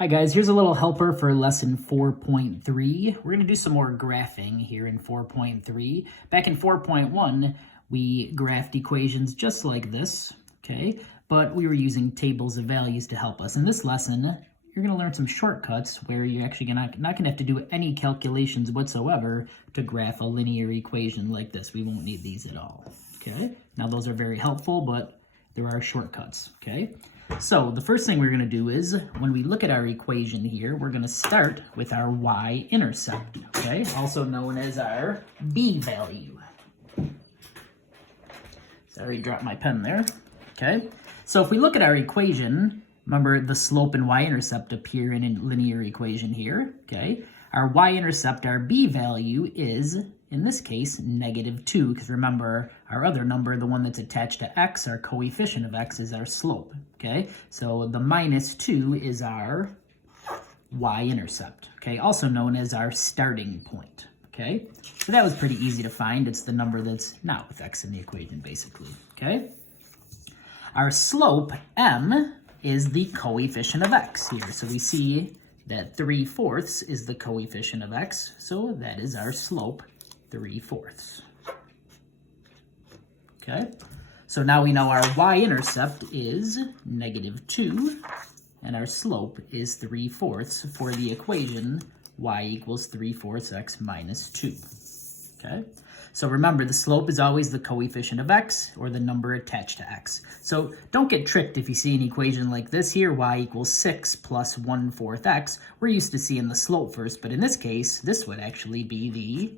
Hi guys, here's a little helper for lesson 4.3. We're going to do some more graphing here in 4.3. Back in 4.1, we graphed equations just like this, okay? But we were using tables of values to help us. In this lesson, you're going to learn some shortcuts where you're actually not going to have to do any calculations whatsoever to graph a linear equation like this. We won't need these at all, okay? Now those are very helpful, but there are shortcuts, okay? So the first thing we're going to do is, when we look at our equation here, we're going to start with our y-intercept, okay? Also known as our b value. Sorry, dropped my pen there, okay? So if we look at our equation, remember the slope and y-intercept appear in a linear equation here, okay? Our y-intercept, our b value is, in this case, -2, because remember, our other number, the one that's attached to x, our coefficient of x, is our slope, okay? So the -2 is our y-intercept, okay? Also known as our starting point, okay? So that was pretty easy to find. It's the number that's not with x in the equation, basically, okay? Our slope, m, is the coefficient of x here. So we see that 3/4 is the coefficient of x, so that is our slope, 3/4. Okay, so now we know our y-intercept is -2, and our slope is 3/4 for the equation y equals 3/4 x minus 2. Okay, so remember, the slope is always the coefficient of x, or the number attached to x. So don't get tricked if you see an equation like this here, y equals 6 plus 1/4 x. We're used to seeing the slope first, but in this case, this would actually be the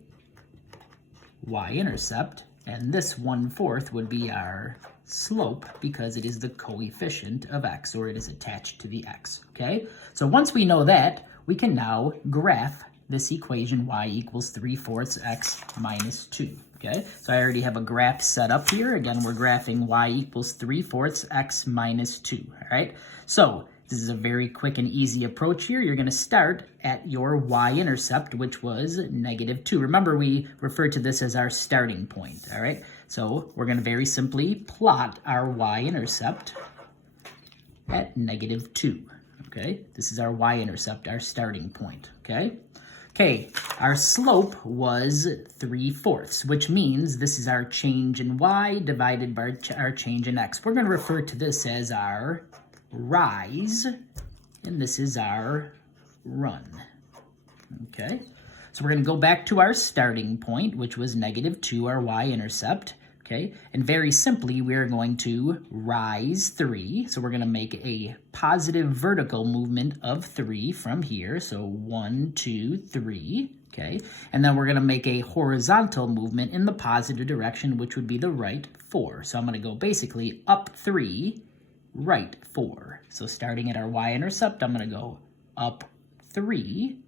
y-intercept, and this 1/4 would be our slope because it is the coefficient of x, or it is attached to the x, okay? So once we know that, we can now graph this equation y equals 3/4 x minus 2, okay? So I already have a graph set up here. Again, we're graphing y equals 3/4 x minus 2, all right? So this is a very quick and easy approach here. You're going to start at your y-intercept, which was -2. Remember, we referred to this as our starting point, all right? So we're going to very simply plot our y-intercept at -2, okay? This is our y-intercept, our starting point, okay? Okay, our slope was 3/4, which means this is our change in y divided by our change in x. We're going to refer to this as our rise, and this is our run, okay? So we're going to go back to our starting point, which was -2, our y-intercept, okay? And very simply, we're going to rise 3. So we're going to make a positive vertical movement of 3 from here. So 1, 2, 3, okay? And then we're going to make a horizontal movement in the positive direction, which would be the right 4. So I'm going to go basically up 3, right 4. So starting at our y-intercept, I'm going to go up 3,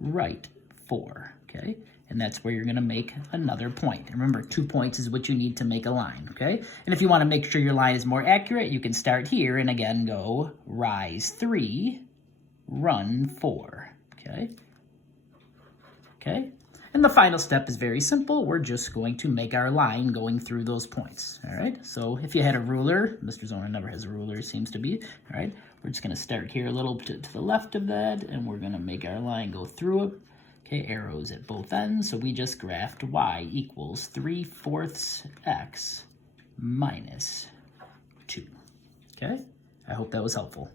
right 4, okay? And that's where you're going to make another point. Remember, 2 points is what you need to make a line, okay? And if you want to make sure your line is more accurate, you can start here and again go rise 3, run 4, okay? Okay? And the final step is very simple. We're just going to make our line going through those points, all right? So if you had a ruler, Mr. Zoner never has a ruler, seems to be, all right? We're just going to start here a little bit to the left of that, and we're going to make our line go through it. Okay, arrows at both ends, so we just graphed y equals 3/4 x minus 2. Okay, I hope that was helpful.